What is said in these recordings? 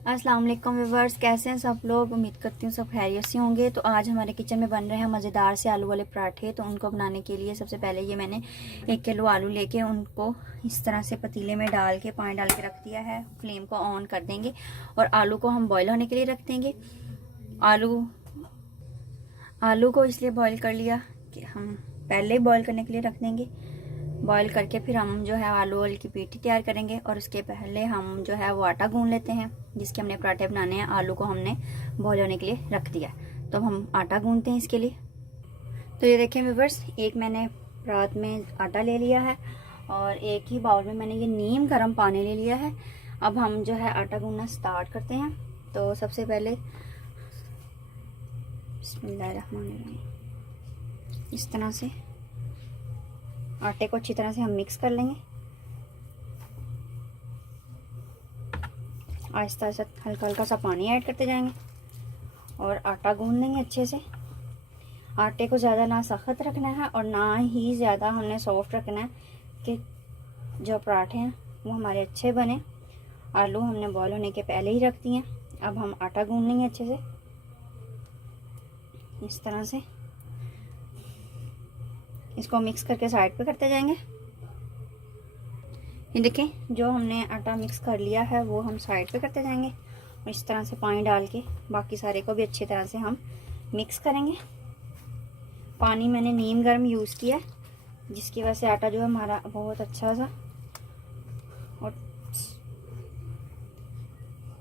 अस्सलाम वालेकुम व्यूवर्स, कैसे हैं सब लोग। उम्मीद करती हूँ सब खैरियत से होंगे। तो आज हमारे किचन में बन रहे हैं मज़ेदार से आलू वाले पराठे। तो उनको बनाने के लिए सबसे पहले ये मैंने 1 किलो आलू लेके उनको इस तरह से पतीले में डाल के पानी डाल के रख दिया है। फ्लेम को ऑन कर देंगे और आलू को हम बॉयल होने के लिए रख देंगे। आलू को इसलिए बॉयल कर लिया कि हम पहले ही बॉयल करने के लिए रख देंगे। बॉईल करके फिर हम जो है आलू वाली की पीठी तैयार करेंगे और उसके पहले हम जो है वो आटा गूंद लेते हैं जिसके हमने पराठे बनाने हैं। आलू को हमने बॉईल होने के लिए रख दिया, तो हम आटा गूंदते हैं इसके लिए। तो ये देखें व्यूवर्स, एक मैंने रात में आटा ले लिया है और एक ही बाउल में मैंने ये नीम गर्म पानी ले लिया है। अब हम जो है आटा गूंदना स्टार्ट करते हैं। तो सबसे पहले बिस्मिल्लाहिर्रहमानिर्रहीम इस तरह से आटे को अच्छी तरह से हम मिक्स कर लेंगे। आहिस्ता आहिस्ता हल्का हल्का सा पानी ऐड करते जाएंगे और आटा गूंद लेंगे अच्छे से। आटे को ज़्यादा ना सख्त रखना है और ना ही ज़्यादा हमने सॉफ्ट रखना है कि जो पराठे हैं वो हमारे अच्छे बने। आलू हमने बॉयल होने के पहले ही रख दिए। अब हम आटा गूंद लेंगे अच्छे से इस तरह से। इसको मिक्स करके साइड पे करते जाएंगे। ये देखें, जो हमने आटा मिक्स कर लिया है वो हम साइड पे करते जाएंगे और इस तरह से पानी डाल के बाकी सारे को भी अच्छी तरह से हम मिक्स करेंगे। पानी मैंने नीम गर्म यूज़ किया है जिसकी वजह से आटा जो है हमारा बहुत अच्छा सा और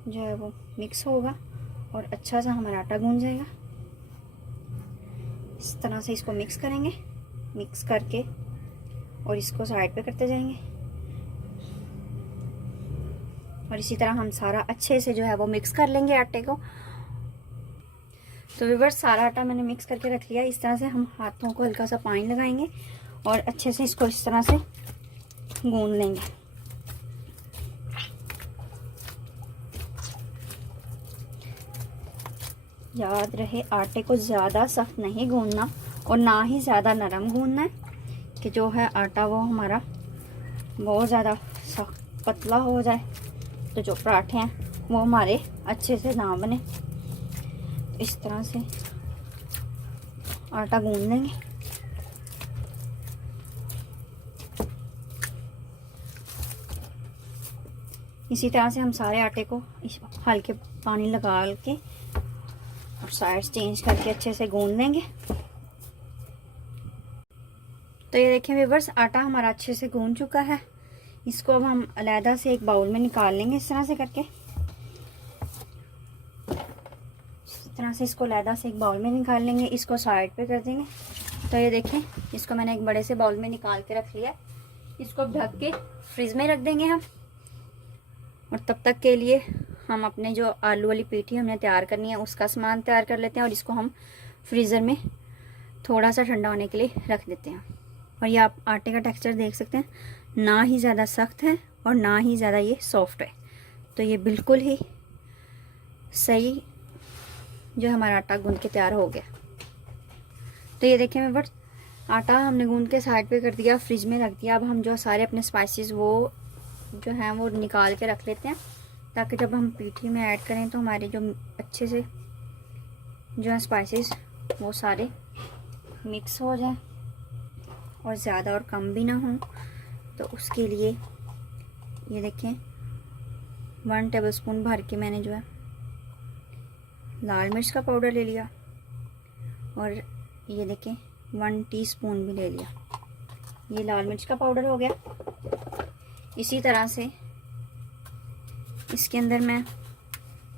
जो है वो मिक्स होगा और अच्छा सा हमारा आटा गूंद जाएगा। इस तरह से इसको मिक्स करेंगे, मिक्स करके और इसको साइड पे करते जाएंगे और इसी तरह हम सारा अच्छे से जो है वो मिक्स कर लेंगे आटे को। तो व्यूअर्स, सारा आटा मैंने मिक्स करके रख लिया। इस तरह से हम हाथों को हल्का सा पानी लगाएंगे और अच्छे से इसको इस तरह से गूंद लेंगे। याद रहे, आटे को ज़्यादा सख्त नहीं गूंदना और ना ही ज़्यादा नरम गूंदना है कि जो है आटा वो हमारा बहुत ज़्यादा सख्त पतला हो जाए तो जो पराठे हैं वो हमारे अच्छे से ना बने। तो इस तरह से आटा गूंद लेंगे। इसी तरह से हम सारे आटे को इस हल्के पानी लगा के और साइड्स चेंज करके अच्छे से गूंद लेंगे। तो ये देखें व्यूअर्स, आटा हमारा अच्छे से गूंद चुका है। इसको अब हम अलहदा से एक बाउल में निकाल लेंगे इस तरह से करके। इस तरह से इसको अलहदा से एक बाउल में निकाल लेंगे, इसको साइड पे कर देंगे। तो ये देखें, इसको मैंने एक बड़े से बाउल में निकाल के रख लिया। इसको ढक के फ्रिज में रख देंगे हम। और तब तक के लिए हम अपने जो आलू वाली पीठी हमने तैयार करनी है उसका सामान तैयार कर लेते हैं और इसको हम फ्रीज़र में थोड़ा सा ठंडा होने के लिए रख देते हैं। और ये आप आटे का टेक्सचर देख सकते हैं, ना ही ज़्यादा सख्त है और ना ही ज़्यादा ये सॉफ्ट है। तो ये बिल्कुल ही सही जो हमारा आटा गूंद के तैयार हो गया। तो ये देखें मैं, बट आटा हमने गूंद के साइड पे कर दिया, फ्रिज में रख दिया। अब हम जो सारे अपने स्पाइसेस वो जो हैं वो निकाल के रख लेते हैं ताकि जब हम पीठी में ऐड करें तो हमारे जो अच्छे से जो है स्पाइसेस वो सारे मिक्स हो जाए और ज़्यादा और कम भी ना हो। तो उसके लिए ये देखें, 1 टेबलस्पून भर के मैंने जो है लाल मिर्च का पाउडर ले लिया और ये देखें 1 टीस्पून भी ले लिया। ये लाल मिर्च का पाउडर हो गया। इसी तरह से इसके अंदर मैं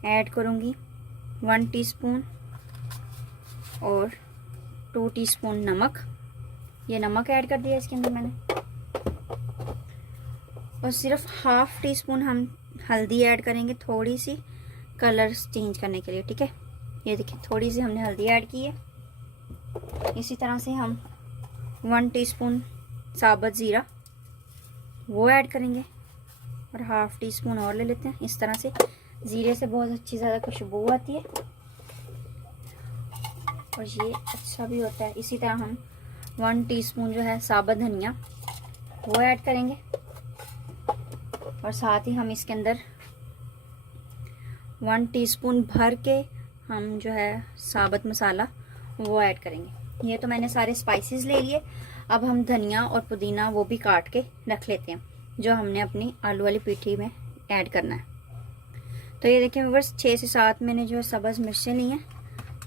ऐड करूँगी 1 टीस्पून और 2 टीस्पून नमक। ये नमक ऐड कर दिया इसके अंदर मैंने। और सिर्फ ½ टीस्पून हम हल्दी ऐड करेंगे, थोड़ी सी कलर चेंज करने के लिए, ठीक है। ये देखिए, थोड़ी सी हमने हल्दी ऐड की है। इसी तरह से हम 1 टीस्पून साबुत ज़ीरा वो ऐड करेंगे और ½ टीस्पून और ले लेते हैं। इस तरह से ज़ीरे से बहुत अच्छी ज़्यादा खुशबू आती है और ये अच्छा भी होता है। इसी तरह हम 1 टीस्पून जो है साबुत धनिया वो ऐड करेंगे और साथ ही हम इसके अंदर 1 टीस्पून भर के हम जो है साबुत मसाला वो ऐड करेंगे। ये तो मैंने सारे स्पाइसेस ले लिए। अब हम धनिया और पुदीना वो भी काट के रख लेते हैं, जो हमने अपनी आलू वाली पीठी में ऐड करना है। तो ये देखिए व्यूअर्स, 6 से 7 मैंने जो है सब्ज़ मिर्चें ली हैं।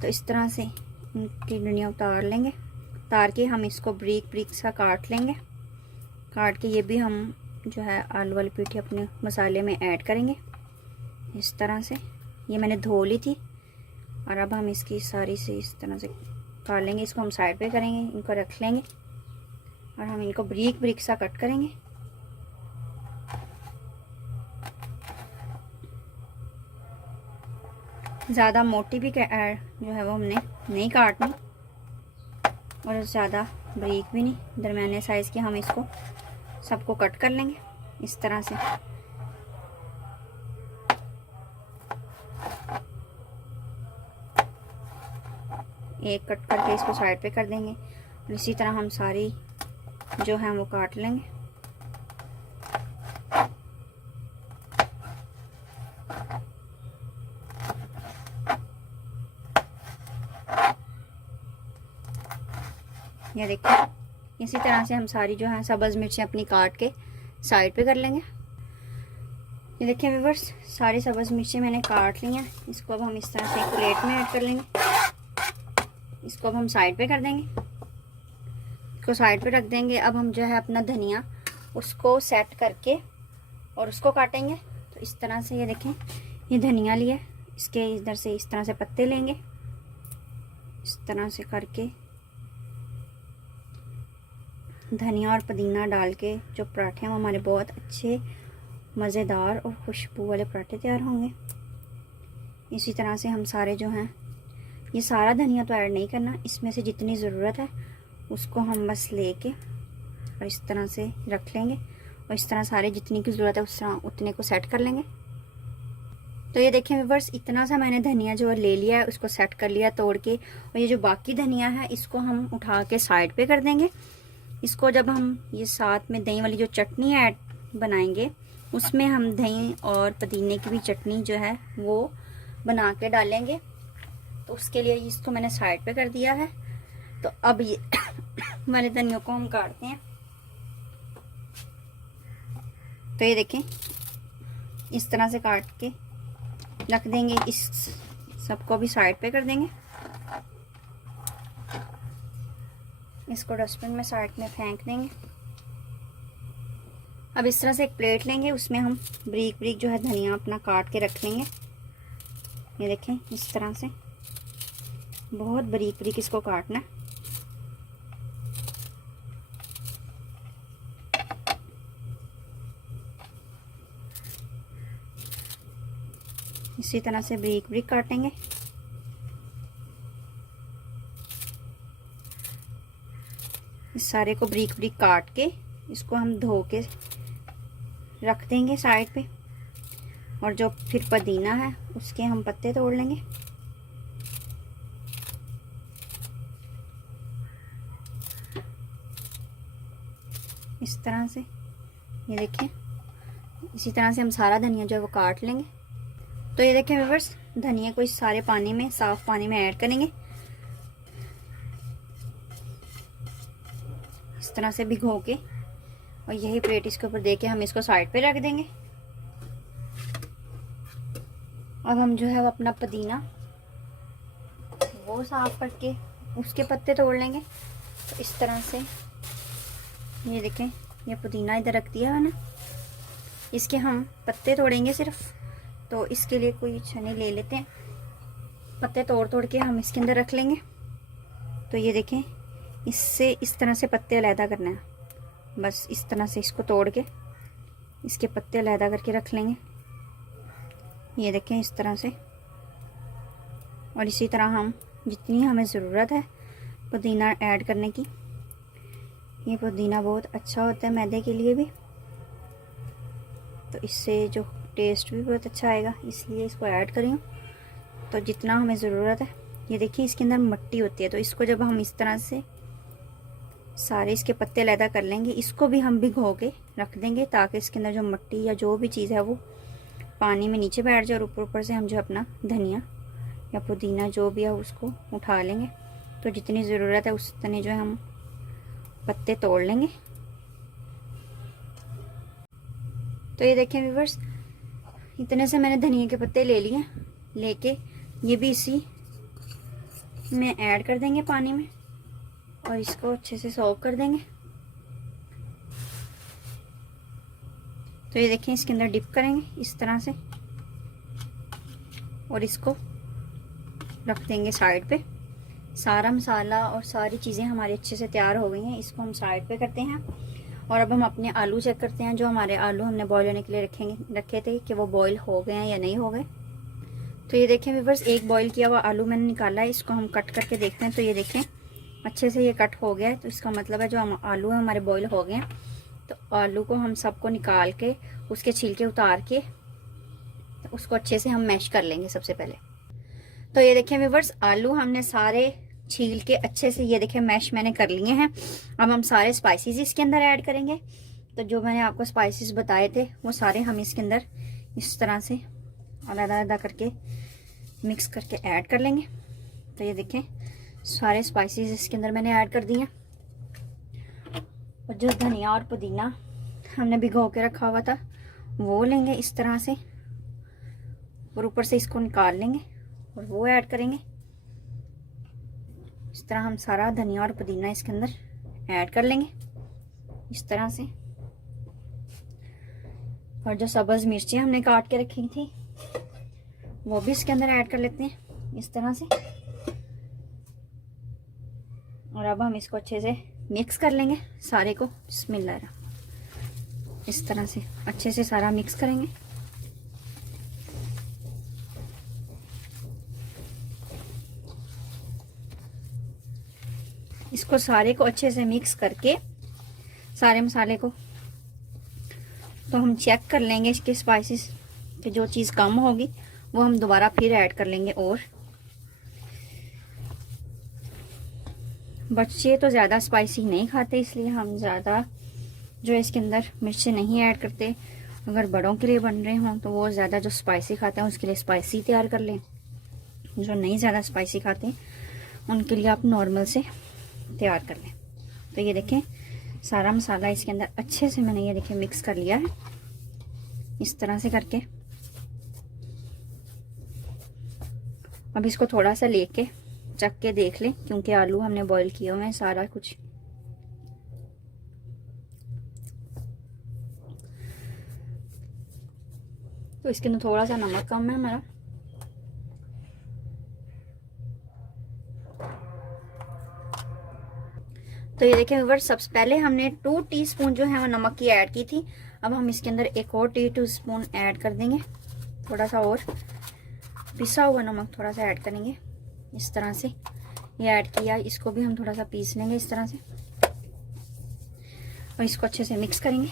तो इस तरह से इनकी डंडियाँ उतार लेंगे। उतार के हम इसको ब्रीक ब्रीक सा काट लेंगे। काट के ये भी हम जो है आलू वाली पीठी अपने मसाले में ऐड करेंगे इस तरह से। ये मैंने धो ली थी और अब हम इसकी सारी से इस तरह से काट लेंगे। इसको हम साइड पे करेंगे, इनको रख लेंगे और हम इनको ब्रीक ब्रीक सा कट करेंगे। ज़्यादा मोटी भी जो है वो हमने नहीं काटनी और ज़्यादा बारीक भी नहीं, दरमियाने साइज़ की हम इसको सबको कट कर लेंगे इस तरह से। एक कट करके इसको साइड पे कर देंगे और इसी तरह हम सारी जो है वो काट लेंगे। ये देखिए इसी तरह से हम सारी जो है सब्ज़ मिर्चें अपनी काट के साइड पे कर लेंगे। ये देखिए व्यूअर्स, सारी सब्ज़ मिर्चें मैंने काट ली हैं। इसको अब हम इस तरह से एक प्लेट में ऐड कर लेंगे। इसको अब हम साइड पे कर देंगे, इसको साइड पे रख देंगे। अब हम जो है अपना धनिया उसको सेट करके और उसको काटेंगे। तो इस तरह से ये देखें, ये धनिया लिया, इसके इधर से इस तरह से पत्ते लेंगे, इस तरह से करके धनिया और पुदीना डाल के जो पराठे हैं वो हमारे बहुत अच्छे मज़ेदार और खुशबू वाले पराठे तैयार होंगे। इसी तरह से हम सारे जो हैं, ये सारा धनिया तो ऐड नहीं करना, इसमें से जितनी ज़रूरत है उसको हम बस लेके और इस तरह से रख लेंगे और इस तरह सारे जितनी की ज़रूरत है उस तरह उतने को सेट कर लेंगे। तो ये देखें व्यूअर्स, इतना सा मैंने धनिया जो ले लिया है उसको सेट कर लिया तोड़ के। और ये जो बाकी धनिया है इसको हम उठा के साइड पे कर देंगे। इसको जब हम ये साथ में दही वाली जो चटनी ऐड बनाएंगे उसमें हम दही और पुदीने की भी चटनी जो है वो बना के डालेंगे। तो उसके लिए इसको मैंने साइड पे कर दिया है। तो अब ये वाले धनियों को हम काटते हैं। तो ये देखें इस तरह से काट के रख देंगे, इस सबको भी साइड पे कर देंगे। इसको डस्टबिन में साइड में फेंक देंगे। अब इस तरह से एक प्लेट लेंगे, उसमें हम ब्रीक ब्रीक जो है धनिया अपना काट के रख लेंगे। ये देखें इस तरह से बहुत बारीक बारीक इसको काटना। इसी तरह से बारीक बारीक काटेंगे। इस सारे को बारीक बारीक काट के इसको हम धो के रख देंगे साइड पे। और जो फिर पुदीना है उसके हम पत्ते तोड़ लेंगे। इस तरह से ये देखें, इसी तरह से हम सारा धनिया जो है वो काट लेंगे। तो ये देखें व्यूअर्स, धनिया को इस सारे पानी में, साफ पानी में ऐड करेंगे। इस तरह से भिगो के और यही प्लेट इसके ऊपर दे के हम इसको साइड पे रख देंगे। अब हम जो है वो अपना पुदीना वो साफ करके उसके पत्ते तोड़ लेंगे। तो इस तरह से ये देखें, ये पुदीना इधर रख दिया है ना, इसके हम पत्ते तोड़ेंगे सिर्फ। तो इसके लिए कोई छन्नी ले लेते हैं, पत्ते तोड़ तोड़ के हम इसके अंदर रख लेंगे। तो ये देखें, इससे इस तरह से पत्ते अलहदा करना है, बस इस तरह से इसको तोड़ के इसके पत्ते अलहदा करके रख लेंगे। ये देखें इस तरह से। और इसी तरह हम जितनी हमें ज़रूरत है पुदीना ऐड करने की, ये पुदीना बहुत अच्छा होता है मैदे के लिए भी, तो इससे जो टेस्ट भी बहुत अच्छा आएगा, इसलिए इसको ऐड करें। तो जितना हमें ज़रूरत है, ये देखिए इसके अंदर मिट्टी होती है, तो इसको जब हम इस तरह से सारे इसके पत्ते अलहदा कर लेंगे, इसको भी हम भिगो के रख देंगे ताकि इसके अंदर जो मिट्टी या जो भी चीज़ है वो पानी में नीचे बैठ जाए और ऊपर ऊपर से हम जो अपना धनिया या पुदीना जो भी है उसको उठा लेंगे। तो जितनी ज़रूरत है उतने जो है हम पत्ते तोड़ लेंगे। तो ये देखें व्यूअर्स, इतने से मैंने धनिया के पत्ते ले लिए। लेके ये भी इसी में ऐड कर देंगे पानी में और इसको अच्छे से सोक कर देंगे। तो ये देखें, इसके अंदर डिप करेंगे इस तरह से और इसको रख देंगे साइड पे। सारा मसाला और सारी चीज़ें हमारी अच्छे से तैयार हो गई हैं। इसको हम साइड पे करते हैं और अब हम अपने आलू चेक करते हैं। जो हमारे आलू हमने बॉईल होने के लिए रखे थे कि वो बॉईल हो गए हैं या नहीं हो गए। तो ये देखें व्यूअर्स, एक बॉईल किया हुआ आलू मैंने निकाला है। इसको हम कट करके देखते हैं। तो ये देखें अच्छे से ये कट हो गया है। तो इसका मतलब है जो हम आलू है हमारे बॉईल हो गए हैं। तो आलू को हम सबको निकाल के उसके छिलके उतार के उसको अच्छे से हम मैश कर लेंगे सबसे पहले। तो ये देखें व्यूअर्स, आलू हमने सारे छील के अच्छे से ये देखें मैश मैंने कर लिए हैं। अब हम सारे स्पाइसेस इसके अंदर ऐड करेंगे। तो जो मैंने आपको स्पाइसेस बताए थे वो सारे हम इसके अंदर इस तरह से अलग-अलग करके मिक्स करके ऐड कर लेंगे। तो ये देखें सारे स्पाइसेस इसके अंदर मैंने ऐड कर दिए। और जो धनिया और पुदीना हमने भिगो के रखा हुआ था वो लेंगे इस तरह से और ऊपर से इसको निकाल लेंगे और वो ऐड करेंगे। इस तरह हम सारा धनिया और पुदीना इसके अंदर ऐड कर लेंगे इस तरह से। और जो सब्ज़ मिर्ची हमने काट के रखी थी वो भी इसके अंदर ऐड कर लेते हैं इस तरह से। और अब हम इसको अच्छे से मिक्स कर लेंगे सारे को। बिस्मिल्लाह, इस तरह से अच्छे से सारा मिक्स करेंगे। इसको सारे को अच्छे से मिक्स करके सारे मसाले को तो हम चेक कर लेंगे इसके स्पाइसेस कि जो चीज़ कम होगी वो हम दोबारा फिर ऐड कर लेंगे। और बच्चे तो ज़्यादा स्पाइसी नहीं खाते इसलिए हम ज़्यादा जो इसके अंदर मिर्ची नहीं ऐड करते। अगर बड़ों के लिए बन रहे हों तो वो ज़्यादा जो स्पाइसी खाते हैं उसके लिए स्पाइसी तैयार कर लें। जो नहीं ज़्यादा स्पाइसी खाते उनके लिए आप नॉर्मल से तैयार कर लें। तो ये देखें सारा मसाला इसके अंदर अच्छे से मैंने ये देखें मिक्स कर लिया है इस तरह से करके। अब इसको थोड़ा सा लेके चख के देख लें क्योंकि आलू हमने बॉईल किए हुए हैं सारा कुछ। तो इसके अंदर थोड़ा सा नमक कम है हमारा। तो ये देखें व्यूअर्स, सबसे पहले हमने 2 टीस्पून जो है वो नमक की ऐड की थी। अब हम इसके अंदर एक और टीस्पून ऐड कर देंगे। थोड़ा सा और पिसा हुआ नमक थोड़ा सा ऐड करेंगे इस तरह से। ये ऐड किया, इसको भी हम थोड़ा सा पीस लेंगे इस तरह से और इसको अच्छे से मिक्स करेंगे।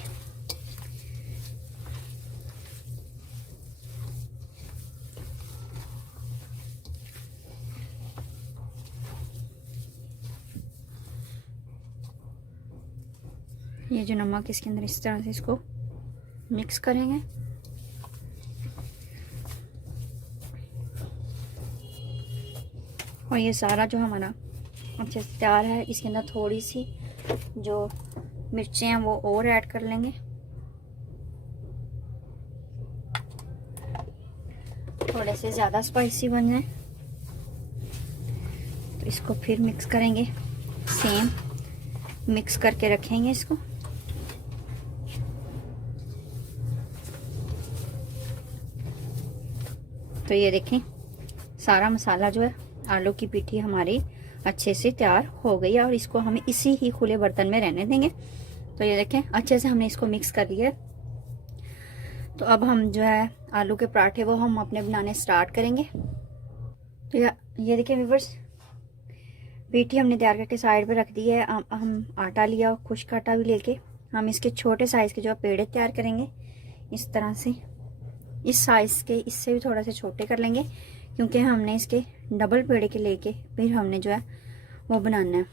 ये जो नमक इसके अंदर इस तरह से इसको मिक्स करेंगे। और ये सारा जो हमारा अच्छे से तैयार है। इसके अंदर थोड़ी सी जो मिर्चें हैं वो और ऐड कर लेंगे। थोड़े से ज़्यादा स्पाइसी बन जाए तो इसको फिर मिक्स करेंगे। सेम मिक्स करके रखेंगे इसको। तो ये देखें सारा मसाला जो है आलू की पिठी हमारी अच्छे से तैयार हो गई है और इसको हमें इसी ही खुले बर्तन में रहने देंगे। तो ये देखें अच्छे से हमने इसको मिक्स कर लिया। तो अब हम जो है आलू के पराठे वो हम अपने बनाने स्टार्ट करेंगे। तो ये देखें व्यूअर्स, पिठी हमने तैयार करके साइड पे रख दी है। हम आटा लिया, खुश्क आटा भी लेके हम इसके छोटे साइज़ के जो पेड़े तैयार करेंगे इस तरह से। इस साइज़ के इससे भी थोड़ा सा छोटे कर लेंगे क्योंकि हमने इसके डबल पेड़े के लेके फिर हमने जो है वो बनाना है,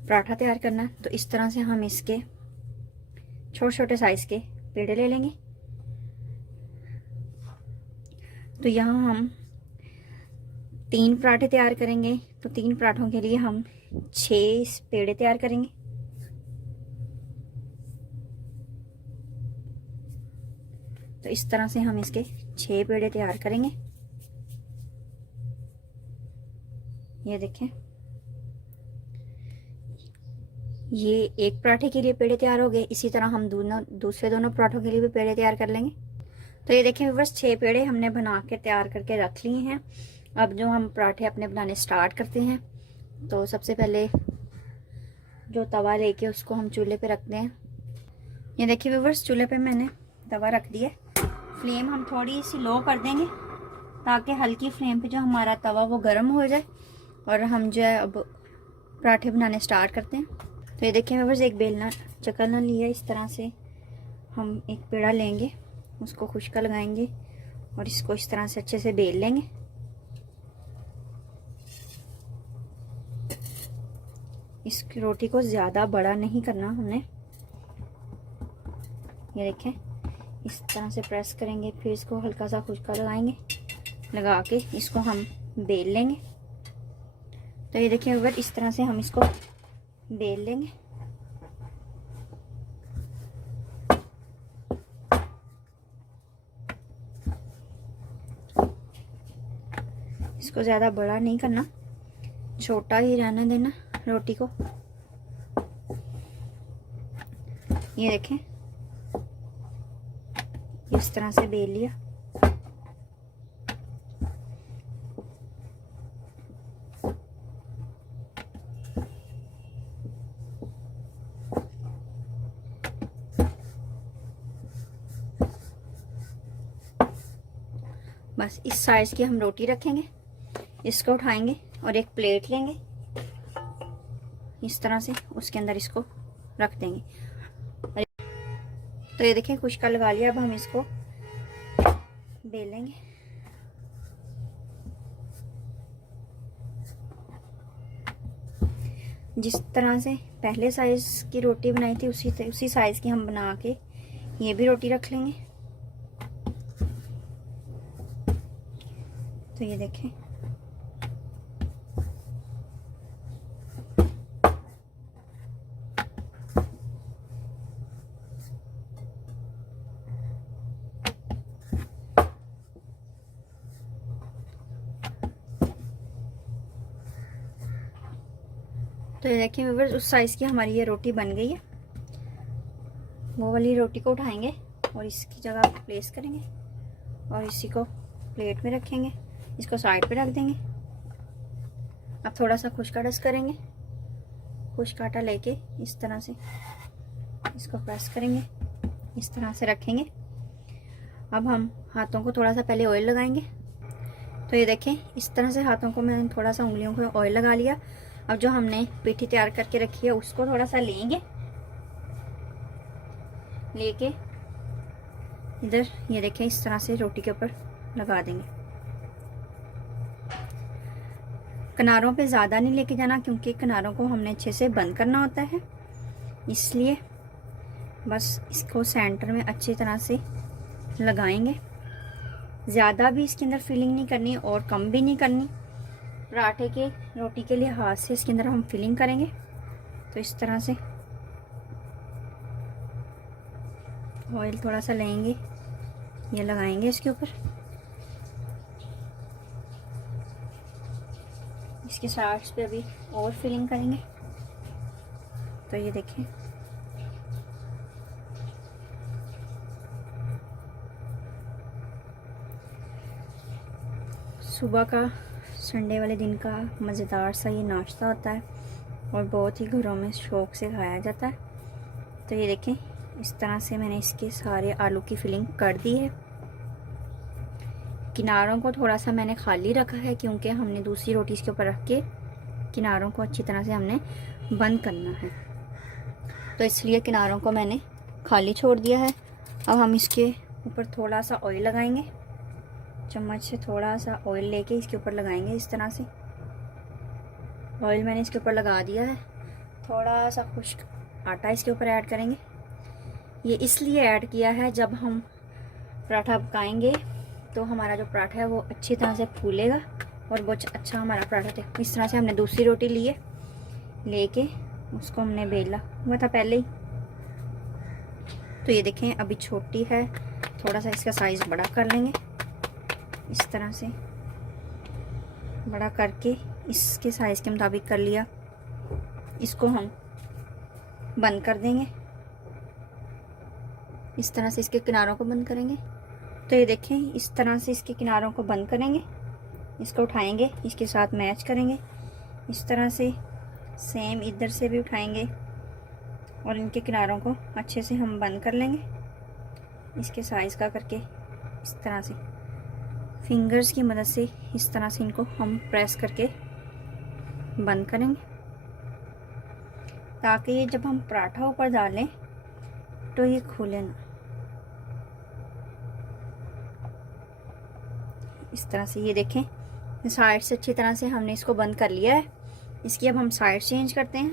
पराठा तैयार करना है। तो इस तरह से हम इसके छोटे छोटे साइज़ के पेड़े ले लेंगे तो यहाँ हम 3 पराठे तैयार करेंगे। तो 3 पराठों के लिए हम 6 पेड़े तैयार करेंगे। तो इस तरह से हम इसके 6 पेड़े तैयार करेंगे। ये देखें, ये एक पराठे के लिए पेड़े तैयार हो गए। इसी तरह हम दूसरे दोनों पराठों के लिए भी पेड़े तैयार कर लेंगे। तो ये देखें बस 6 पेड़े हमने बना के तैयार करके रख लिए हैं। अब जो हम पराठे अपने बनाने स्टार्ट करते हैं, तो सबसे पहले जो तवा लेके उसको हम चूल्हे पे रखते हैं। ये देखिए व्यूअर्स, चूल्हे पे मैंने तवा रख दिया। फ्लेम हम थोड़ी सी लो कर देंगे ताकि हल्की फ्लेम पे जो हमारा तवा वो गर्म हो जाए और हम जो है अब पराठे बनाने स्टार्ट करते हैं। तो ये देखिए व्यूअर्स, एक बेलना चकलना लिया। इस तरह से हम एक पेड़ा लेंगे, उसको खुश्का लगाएंगे और इसको इस तरह से अच्छे से बेल लेंगे। इस रोटी को ज़्यादा बड़ा नहीं करना हमने। ये देखें, इस तरह से प्रेस करेंगे, फिर इसको हल्का सा खुश्का लगाएंगे, लगा के इसको हम बेल लेंगे। तो ये देखिए अगर इस तरह से हम इसको बेल लेंगे। इसको ज़्यादा बड़ा नहीं करना, छोटा ही रहने देना रोटी को। ये देखें, इस तरह से बेल लिया। बस इस साइज की हम रोटी रखेंगे। इसको उठाएंगे और एक प्लेट लेंगे, इस तरह से उसके अंदर इसको रख देंगे। तो ये देखें खुश्का लगा लिया। अब हम इसको बेलेंगे। जिस तरह से पहले साइज की रोटी बनाई थी उसी साइज की हम बना के ये भी रोटी रख लेंगे। तो ये देखें, तो ये देखिए व्यूअर्स, उस साइज़ की हमारी ये रोटी बन गई है। वो वाली रोटी को उठाएंगे और इसकी जगह प्लेस करेंगे और इसी को प्लेट में रखेंगे। इसको साइड पे रख देंगे। अब थोड़ा सा खुश्का डस्ट करेंगे। खुश्का आटा लेके इस तरह से इसको प्रेस करेंगे, इस तरह से रखेंगे। अब हम हाथों को थोड़ा सा पहले ऑयल लगाएंगे। तो ये देखें, इस तरह से हाथों को मैंने थोड़ा सा उंगलियों को ऑयल लगा लिया। अब जो हमने पीठी तैयार करके रखी है उसको थोड़ा सा लेंगे, लेके इधर ये देखें इस तरह से रोटी के ऊपर लगा देंगे। किनारों पे ज़्यादा नहीं लेके जाना क्योंकि किनारों को हमने अच्छे से बंद करना होता है, इसलिए बस इसको सेंटर में अच्छी तरह से लगाएंगे। ज़्यादा भी इसके अंदर फिलिंग नहीं करनी और कम भी नहीं करनी। पराठे के रोटी के लिए हाथ से इसके अंदर हम फिलिंग करेंगे। तो इस तरह से ऑयल थोड़ा सा लेंगे, ये लगाएंगे इसके ऊपर। इसके साइड्स पे अभी और फिलिंग करेंगे। तो ये देखें, सुबह का संडे वाले दिन का मज़ेदार सा ये नाश्ता होता है और बहुत ही घरों में शौक़ से खाया जाता है। तो ये देखें, इस तरह से मैंने इसके सारे आलू की फिलिंग कर दी है। किनारों को थोड़ा सा मैंने खाली रखा है क्योंकि हमने दूसरी रोटी इसके ऊपर रख के किनारों को अच्छी तरह से हमने बंद करना है, तो इसलिए किनारों को मैंने खाली छोड़ दिया है। अब हम इसके ऊपर थोड़ा सा ऑयल लगाएंगे। चम्मच से थोड़ा सा ऑयल लेके इसके ऊपर लगाएंगे। इस तरह से ऑयल मैंने इसके ऊपर लगा दिया है। थोड़ा सा खुश्क आटा इसके ऊपर ऐड करेंगे। ये इसलिए ऐड किया है, जब हम पराठा पकाएंगे तो हमारा जो पराठा है वो अच्छी तरह से फूलेगा और बहुत अच्छा हमारा पराठा है। इस तरह से हमने दूसरी रोटी लिए, लेके उसको हमने बेला हुआ था पहले ही। तो ये देखें अभी छोटी है, थोड़ा सा इसका साइज़ बड़ा कर लेंगे। इस तरह से बड़ा करके इसके साइज़ के मुताबिक कर लिया। इसको हम बंद कर देंगे, इस तरह से इसके किनारों को बंद करेंगे। तो ये देखें इस तरह से इसके किनारों को बंद करेंगे, इसको उठाएंगे, इसके साथ मैच करेंगे। इस तरह से सेम इधर से भी उठाएंगे और इनके किनारों को अच्छे से हम बंद कर लेंगे, इसके साइज़ का करके। इस तरह से फिंगर्स की मदद से इस तरह से इनको हम प्रेस करके बंद करेंगे, ताकि जब हम पराठा ऊपर डालें तो ये खुले ना। इस तरह से ये देखें साइड से अच्छी तरह से हमने इसको बंद कर लिया है। इसकी अब हम साइड चेंज करते हैं।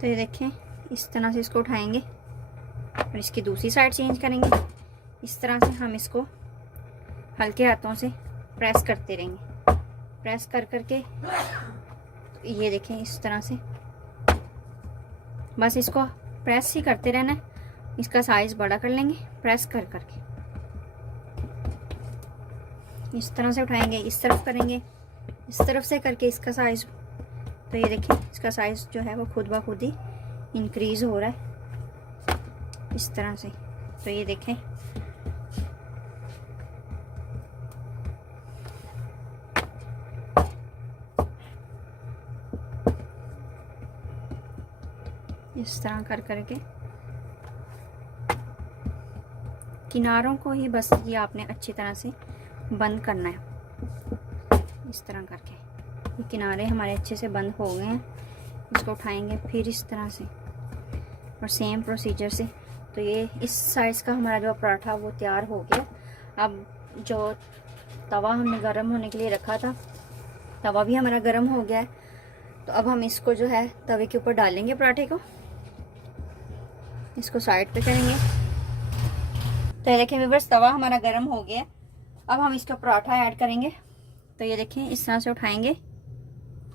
तो ये देखें इस तरह से इसको उठाएंगे और इसकी दूसरी साइड चेंज करेंगे। इस तरह से हम इसको हल्के हाथों से प्रेस करते रहेंगे, प्रेस कर करके। तो ये देखें इस तरह से बस इसको प्रेस ही करते रहना है। इसका साइज़ बड़ा कर लेंगे प्रेस कर करके। इस तरह से उठाएंगे, इस तरफ करेंगे, इस तरफ से करके इसका साइज़। तो ये देखिए इसका साइज़ जो है वो खुद ब खुद ही इंक्रीज़ हो रहा है इस तरह से। तो ये देखें इस तरह कर करके किनारों को ही बस ये आपने अच्छी तरह से बंद करना है। इस तरह करके ये किनारे हमारे अच्छे से बंद हो गए हैं। इसको उठाएंगे फिर इस तरह से और सेम प्रोसीजर से। तो ये इस साइज़ का हमारा जो पराठा वो तैयार हो गया। अब जो तवा हमने गर्म होने के लिए रखा था, तवा भी हमारा गर्म हो गया है। तो अब हम इसको जो है तवे के ऊपर डालेंगे पराठे को, इसको साइड पे करेंगे। तो ये देखें व्यूअर्स तवा हमारा गर्म हो गया। अब हम इसका पराठा ऐड करेंगे। तो ये देखें इस तरह से उठाएंगे,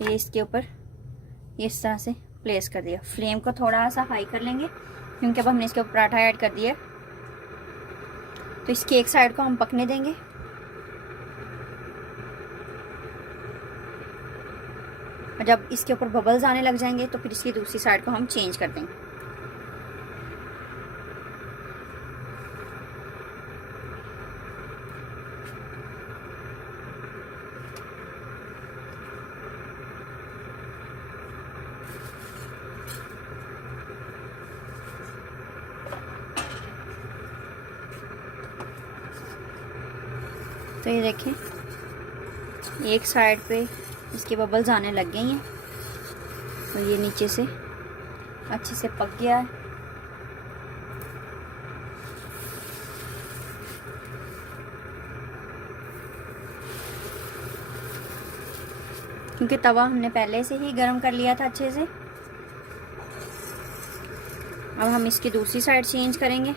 ये इसके ऊपर ये इस तरह से प्लेस कर दिया। फ्लेम को थोड़ा सा हाई कर लेंगे क्योंकि अब हमने इसके ऊपर पराठा ऐड कर दिया। तो इसकी एक साइड को हम पकने देंगे। और जब इसके ऊपर बबल्स आने लग जाएंगे तो फिर इसकी दूसरी साइड को हम चेंज कर देंगे। तो ये देखें एक साइड पे इसके बबल्स आने लग गई हैं। तो ये नीचे से अच्छे से पक गया है। क्योंकि तवा हमने पहले से ही गर्म कर लिया था अच्छे से। अब हम इसकी दूसरी साइड चेंज करेंगे।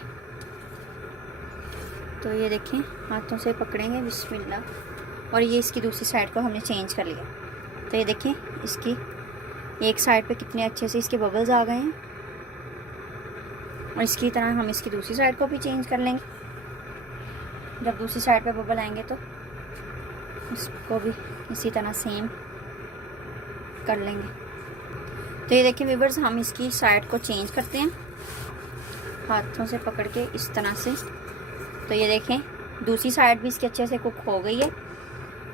तो ये देखें हाथों से पकड़ेंगे बिस्मिल्लाह और ये इसकी दूसरी साइड को हमने चेंज कर लिया। तो ये देखें इसकी एक साइड पे कितने अच्छे से इसके बबल्स आ गए हैं और इसकी तरह हम इसकी दूसरी साइड को भी चेंज कर लेंगे। जब दूसरी साइड पे बबल आएंगे तो इसको भी इसी तरह सेम कर लेंगे। तो ये देखिए व्यूअर्स हम इसकी साइड को चेंज करते हैं हाथों से पकड़ के इस तरह से। तो ये देखें दूसरी साइड भी इसकी अच्छे से कुक हो गई है।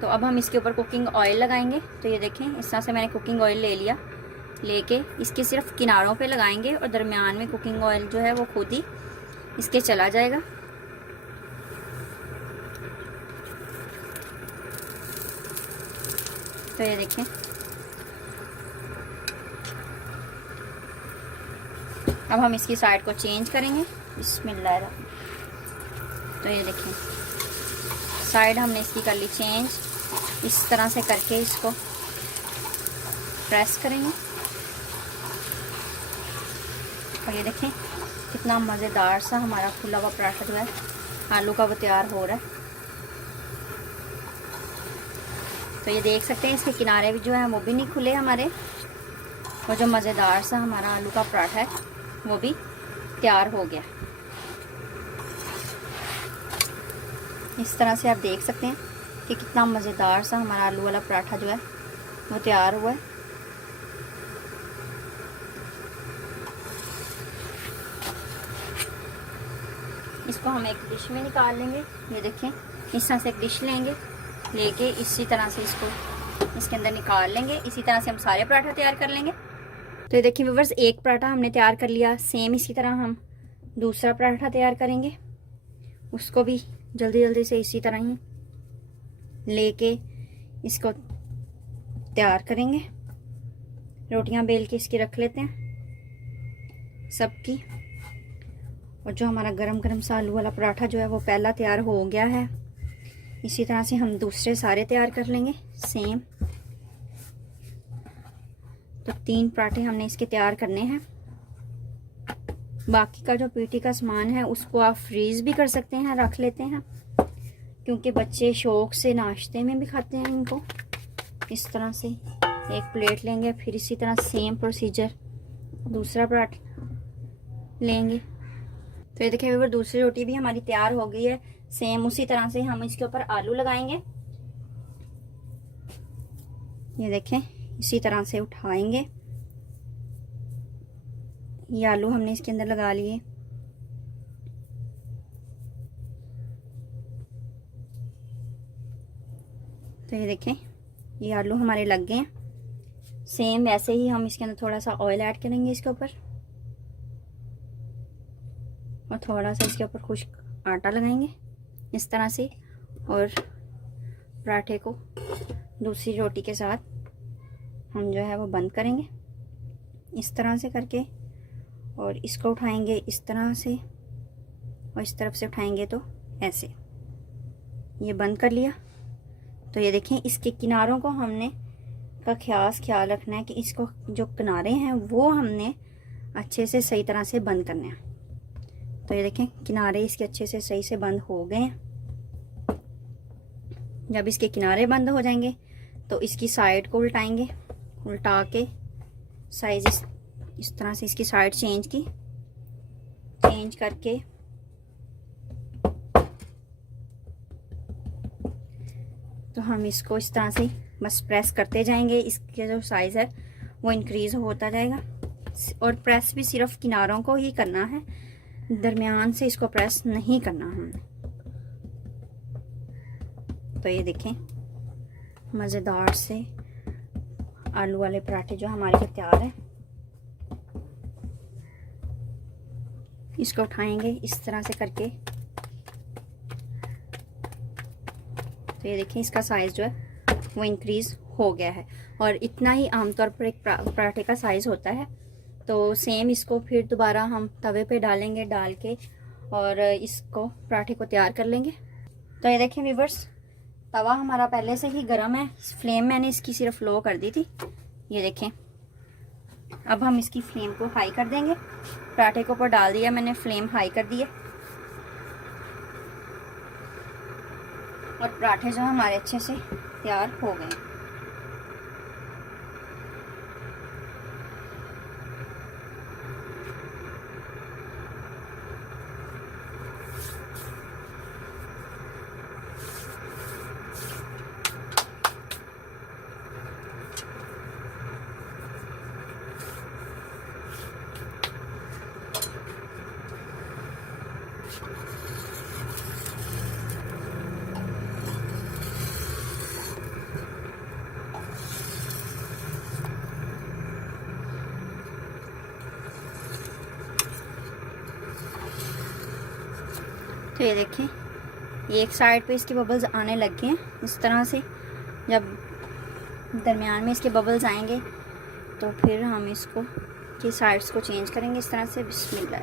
तो अब हम इसके ऊपर कुकिंग ऑयल लगाएंगे। तो ये देखें इस तरह से मैंने कुकिंग ऑयल ले लिया, लेके इसके सिर्फ किनारों पे लगाएंगे और दरमियान में कुकिंग ऑयल जो है वो खुद ही इसके चला जाएगा। तो ये देखें अब हम इसकी साइड को चेंज करेंगे बिस्मिल्लाह। तो ये देखें साइड हमने इसकी कर ली चेंज। इस तरह से करके इसको प्रेस करेंगे और ये देखें कितना मज़ेदार सा हमारा फूला हुआ पराठा जो है आलू का वो तैयार हो रहा है। तो ये देख सकते हैं इसके किनारे भी जो है वो भी नहीं खुले हमारे, और जो मज़ेदार सा हमारा आलू का पराठा है वो भी तैयार हो गया। इस तरह से आप देख सकते हैं कि कितना मज़ेदार सा हमारा आलू वाला पराठा जो है वो तैयार हुआ है। इसको हम एक डिश में निकाल लेंगे। ये देखें, इस तरह से एक डिश लेंगे, लेके इसी तरह से इसको इसके अंदर निकाल लेंगे। इसी तरह से हम सारे पराठा तैयार कर लेंगे। तो ये देखिए व्यूअर्स, एक पराठा हमने तैयार कर लिया। सेम इसी तरह हम दूसरा पराठा तैयार करेंगे। उसको भी जल्दी जल्दी से इसी तरह ही लेके इसको तैयार करेंगे। रोटियां बेल के इसकी रख लेते हैं सबकी। और जो हमारा गरम गरम सा आलू वाला पराठा जो है वो पहला तैयार हो गया है। इसी तरह से हम दूसरे सारे तैयार कर लेंगे सेम। तो 3 पराठे हमने इसके तैयार करने हैं। बाकी का जो पीटी का सामान है उसको आप फ्रीज भी कर सकते हैं, रख लेते हैं, क्योंकि बच्चे शौक से नाश्ते में भी खाते हैं इनको। इस तरह से एक प्लेट लेंगे, फिर इसी तरह सेम प्रोसीजर दूसरा पराठा लेंगे। तो ये देखिए व्यूअर, दूसरी रोटी भी हमारी तैयार हो गई है। सेम उसी तरह से हम इसके ऊपर आलू लगाएंगे। ये देखें, इसी तरह से उठाएंगे। ये आलू हमने इसके अंदर लगा लिए। तो ये देखें, ये आलू हमारे लग गए हैं। सेम वैसे ही हम इसके अंदर थोड़ा सा ऑयल ऐड करेंगे इसके ऊपर, और थोड़ा सा इसके ऊपर खुश्क आटा लगाएंगे इस तरह से। और पराठे को दूसरी रोटी के साथ हम जो है वो बंद करेंगे इस तरह से करके, और इसको उठाएंगे इस तरह से, और इस तरफ से उठाएंगे तो ऐसे। ये बंद कर लिया। तो ये देखें, इसके किनारों को हमने का ख्याल रखना है कि इसको जो किनारे हैं वो हमने अच्छे से सही तरह से बंद करने हैं। तो ये देखें, किनारे इसके अच्छे से सही से बंद हो गए हैं। जब इसके किनारे बंद हो जाएंगे तो इसकी साइड को उल्टाएंगे। उल्टा के साइज इस तरह से इसकी साइड चेंज करके तो हम इसको इस तरह से बस प्रेस करते जाएंगे। इसका जो साइज़ है वो इंक्रीज़ होता जाएगा। और प्रेस भी सिर्फ किनारों को ही करना है, दरमियान से इसको प्रेस नहीं करना हमने। तो ये देखें, मज़ेदार से आलू वाले पराठे जो हमारे तैयार हैं। इसको उठाएंगे इस तरह से करके। तो ये देखें, इसका साइज़ जो है वो इंक्रीज़ हो गया है। और इतना ही आमतौर पर एक पराठे का साइज़ होता है। तो सेम इसको फिर दोबारा हम तवे पे डालेंगे, डाल के और इसको पराठे को तैयार कर लेंगे। तो ये देखें व्यूअर्स, तवा हमारा पहले से ही गर्म है। फ्लेम मैंने इसकी सिर्फ लो कर दी थी। ये देखें, अब हम इसकी फ्लेम को हाई कर देंगे। पराठे को ऊपर डाल दिया मैंने, फ्लेम हाई कर दी है। और पराठे जो हमारे अच्छे से तैयार हो गए। तो ये देखें, ये एक साइड पे इसके बबल्स आने लग गए हैं इस तरह से। जब दरमियान में इसके बबल्स आएंगे तो फिर हम इसको की साइड्स को चेंज करेंगे इस तरह से। बिस्मिल्लाह।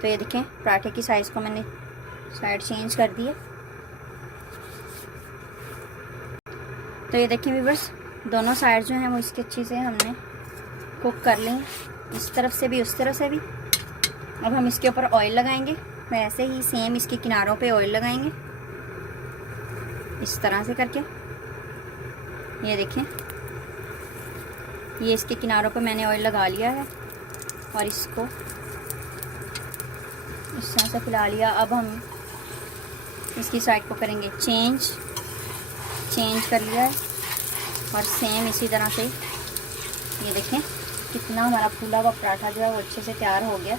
तो ये देखें, पराठे की साइज़ को मैंने साइड चेंज कर दी है। तो ये देखें व्यूअर्स, दोनों साइड जो हैं वो इसके अच्छे से हमने कुक कर लें, इस तरफ से भी उस तरफ से भी। अब हम इसके ऊपर ऑयल लगाएंगे वैसे ही सेम इसके किनारों पे ऑयल लगाएंगे, इस तरह से करके। ये देखें, ये इसके किनारों पे मैंने ऑयल लगा लिया है और इसको इस तरह से फैला लिया। अब हम इसकी साइड को करेंगे चेंज कर लिया है और सेम इसी तरह से ये देखें कितना हमारा फूला हुआ पराठा जो है वो अच्छे से तैयार हो गया।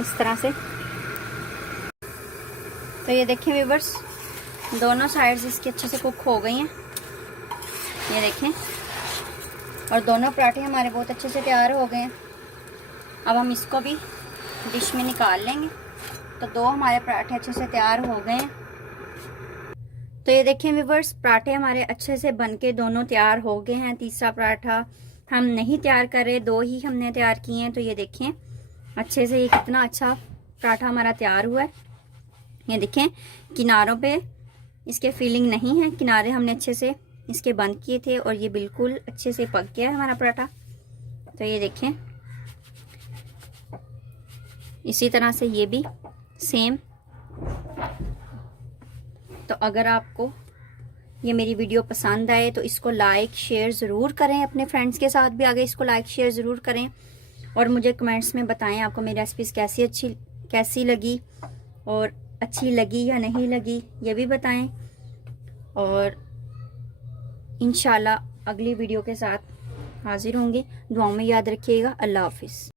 इस तरह से। तो ये देखें व्यूअर्स, दोनों साइड्स इसके अच्छे से कुक हो गई हैं, ये देखें, और दोनों पराठे हमारे बहुत अच्छे से तैयार हो गए हैं। अब हम इसको भी डिश में निकाल लेंगे। तो दो हमारे पराठे अच्छे से तैयार हो गए हैं। तो ये देखें व्यूअर्स, पराठे हमारे अच्छे से बनके दोनों तैयार हो गए हैं। तीसरा पराठा हम नहीं तैयार कर रहे, दो ही हमने तैयार किए हैं। तो ये देखें अच्छे से ये कितना अच्छा पराठा हमारा तैयार हुआ है। ये देखें किनारों पे इसके फीलिंग नहीं है, किनारे हमने अच्छे से इसके बंद किए थे और ये बिल्कुल अच्छे से पक गया है हमारा पराठा। तो ये देखें इसी तरह से ये भी सेम। तो अगर आपको ये मेरी वीडियो पसंद आए तो इसको लाइक शेयर ज़रूर करें, अपने फ्रेंड्स के साथ भी आगे इसको लाइक शेयर ज़रूर करें और मुझे कमेंट्स में बताएं आपको मेरी रेसिपीज़ कैसी लगी और अच्छी लगी या नहीं लगी, ये भी बताएं। और इंशाल्लाह अगली वीडियो के साथ हाजिर होंगे। दुआओं में याद रखिएगा। अल्लाह हाफिज़।